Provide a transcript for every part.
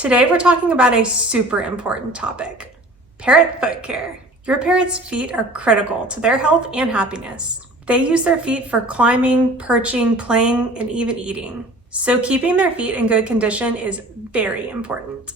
Today we're talking about a super important topic, parrot foot care. Your parrot's feet are critical to their health and happiness. They use their feet for climbing, perching, playing, and even eating. So keeping their feet in good condition is very important.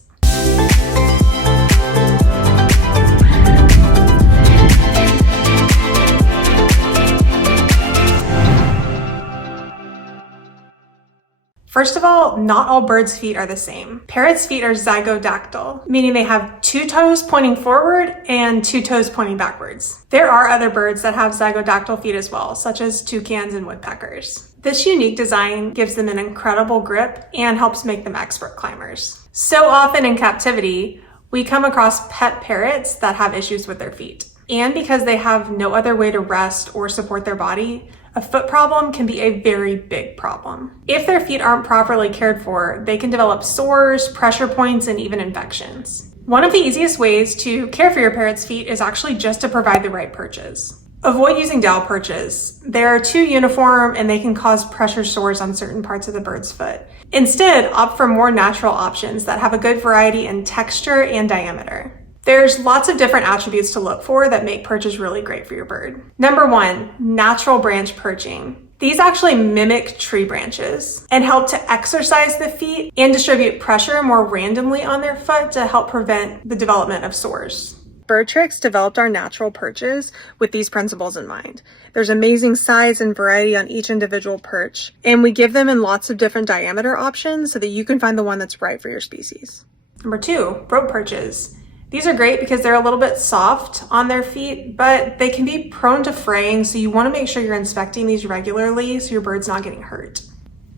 First of all, not all birds' feet are the same. Parrots' feet are zygodactyl, meaning they have 2 toes pointing forward and 2 toes pointing backwards. There are other birds that have zygodactyl feet as well, such as toucans and woodpeckers. This unique design gives them an incredible grip and helps make them expert climbers. So often in captivity, we come across pet parrots that have issues with their feet. And because they have no other way to rest or support their body, a foot problem can be a very big problem. If their feet aren't properly cared for, they can develop sores, pressure points, and even infections. One of the easiest ways to care for your parrot's feet is actually just to provide the right perches. Avoid using dowel perches. They're too uniform and they can cause pressure sores on certain parts of the bird's foot. Instead, opt for more natural options that have a good variety in texture and diameter. There's lots of different attributes to look for that make perches really great for your bird. Number 1, natural branch perching. These actually mimic tree branches and help to exercise the feet and distribute pressure more randomly on their foot to help prevent the development of sores. BirdTricks developed our natural perches with these principles in mind. There's amazing size and variety on each individual perch, and we give them in lots of different diameter options so that you can find the one that's right for your species. Number 2, rope perches. These are great because they're a little bit soft on their feet, but they can be prone to fraying, so you want to make sure you're inspecting these regularly so your bird's not getting hurt.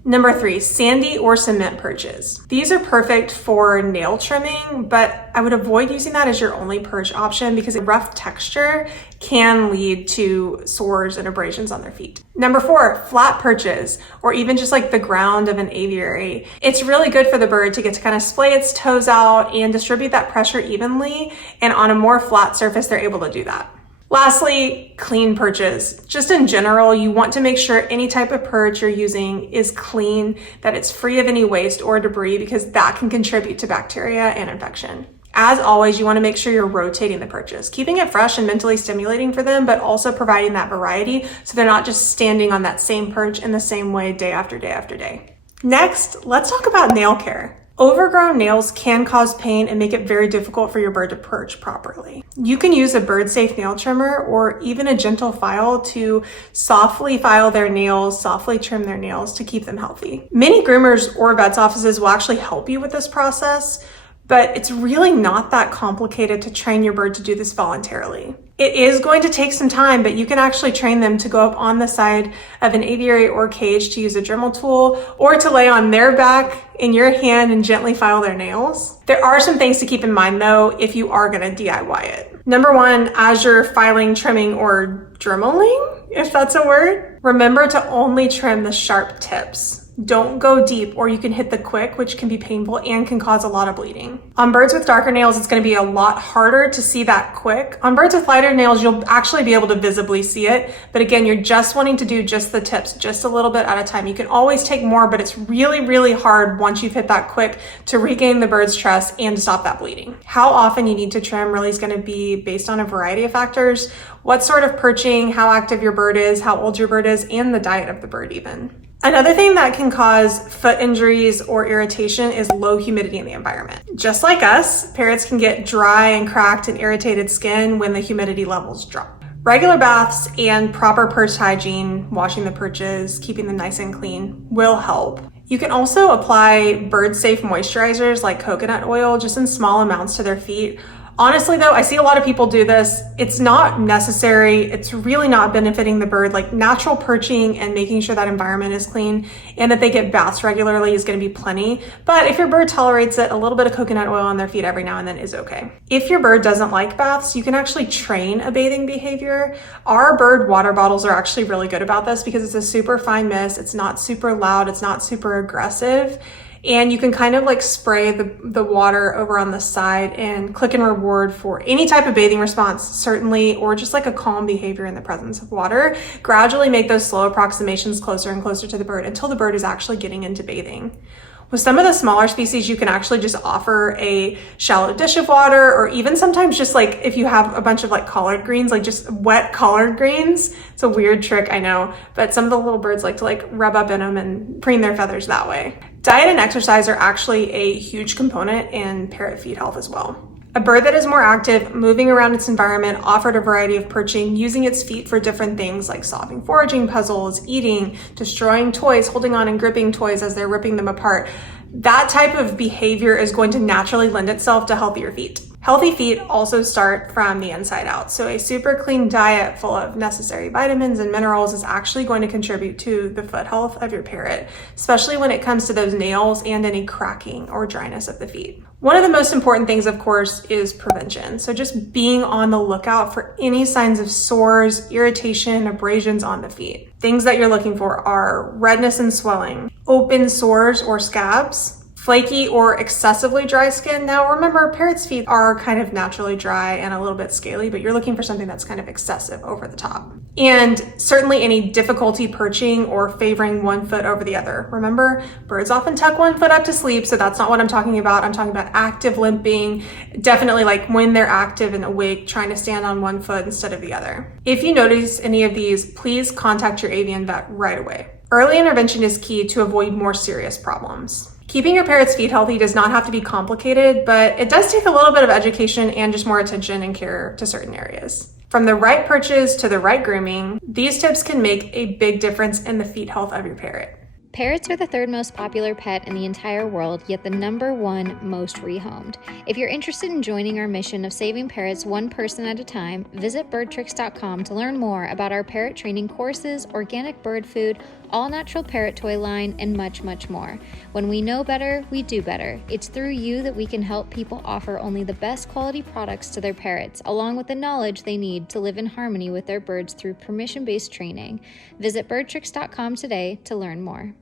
Number 3, sandy or cement perches. These are perfect for nail trimming, but I would avoid using that as your only perch option because a rough texture can lead to sores and abrasions on their feet. Number 4, flat perches, or even just like the ground of an aviary. It's really good for the bird to get to kind of splay its toes out and distribute that pressure evenly, and on a more flat surface, they're able to do that. Lastly, clean perches. Just in general, you want to make sure any type of perch you're using is clean, that it's free of any waste or debris, because that can contribute to bacteria and infection. As always, you want to make sure you're rotating the perches, keeping it fresh and mentally stimulating for them, but also providing that variety so they're not just standing on that same perch in the same way day after day after day. Next, let's talk about nail care. Overgrown nails can cause pain and make it very difficult for your bird to perch properly. You can use a bird-safe nail trimmer or even a gentle file to softly file their nails, softly trim their nails to keep them healthy. Many groomers or vets offices will actually help you with this process, but it's really not that complicated to train your bird to do this voluntarily. It is going to take some time, but you can actually train them to go up on the side of an aviary or cage to use a Dremel tool, or to lay on their back in your hand and gently file their nails. There are some things to keep in mind though if you are gonna DIY it. Number 1, as you're filing, trimming, or Dremeling, if that's a word, remember to only trim the sharp tips. Don't go deep or you can hit the quick, which can be painful and can cause a lot of bleeding. On birds with darker nails, it's going to be a lot harder to see that quick. On birds with lighter nails, you'll actually be able to visibly see it. But again, you're just wanting to do just the tips, just a little bit at a time. You can always take more, but it's really, really hard once you've hit that quick to regain the bird's trust and to stop that bleeding. How often you need to trim really is going to be based on a variety of factors. What sort of perching, how active your bird is, how old your bird is, and the diet of the bird even. Another thing that can cause foot injuries or irritation is low humidity in the environment. Just like us, parrots can get dry and cracked and irritated skin when the humidity levels drop. Regular baths and proper perch hygiene, washing the perches, keeping them nice and clean, will help. You can also apply bird-safe moisturizers like coconut oil just in small amounts to their feet. Honestly though, I see a lot of people do this. It's not necessary. It's really not benefiting the bird. Like natural perching and making sure that environment is clean and that they get baths regularly is going to be plenty. But if your bird tolerates it, a little bit of coconut oil on their feet every now and then is okay. If your bird doesn't like baths, you can actually train a bathing behavior. Our bird water bottles are actually really good about this because it's a super fine mist. It's not super loud. It's not super aggressive. And you can kind of like spray the water over on the side and click and reward for any type of bathing response, certainly, or just like a calm behavior in the presence of water. Gradually make those slow approximations closer and closer to the bird until the bird is actually getting into bathing. With some of the smaller species, you can actually just offer a shallow dish of water, or even sometimes just like if you have a bunch of like collard greens, like just wet collard greens. It's a weird trick, I know, but some of the little birds like to like rub up in them and preen their feathers that way. Diet and exercise are actually a huge component in parrot feet health as well. A bird that is more active, moving around its environment, offered a variety of perching, using its feet for different things like solving foraging puzzles, eating, destroying toys, holding on and gripping toys as they're ripping them apart. That type of behavior is going to naturally lend itself to healthier feet. Healthy feet also start from the inside out. So a super clean diet full of necessary vitamins and minerals is actually going to contribute to the foot health of your parrot, especially when it comes to those nails and any cracking or dryness of the feet. One of the most important things, of course, is prevention. So just being on the lookout for any signs of sores, irritation, abrasions on the feet. Things that you're looking for are redness and swelling, open sores or scabs, flaky or excessively dry skin. Now remember, parrots' feet are kind of naturally dry and a little bit scaly, but you're looking for something that's kind of excessive over the top. And certainly any difficulty perching or favoring one foot over the other. Remember, birds often tuck one foot up to sleep, so that's not what I'm talking about. I'm talking about active limping, definitely like when they're active and awake, trying to stand on one foot instead of the other. If you notice any of these, please contact your avian vet right away. Early intervention is key to avoid more serious problems. Keeping your parrot's feet healthy does not have to be complicated, but it does take a little bit of education and just more attention and care to certain areas. From the right perches to the right grooming, these tips can make a big difference in the feet health of your parrot. Parrots are the third most popular pet in the entire world, yet the #1 most rehomed. If you're interested in joining our mission of saving parrots one person at a time, visit BirdTricks.com to learn more about our parrot training courses, organic bird food, all-natural parrot toy line, and much, much more. When we know better, we do better. It's through you that we can help people offer only the best quality products to their parrots, along with the knowledge they need to live in harmony with their birds through permission-based training. Visit BirdTricks.com today to learn more.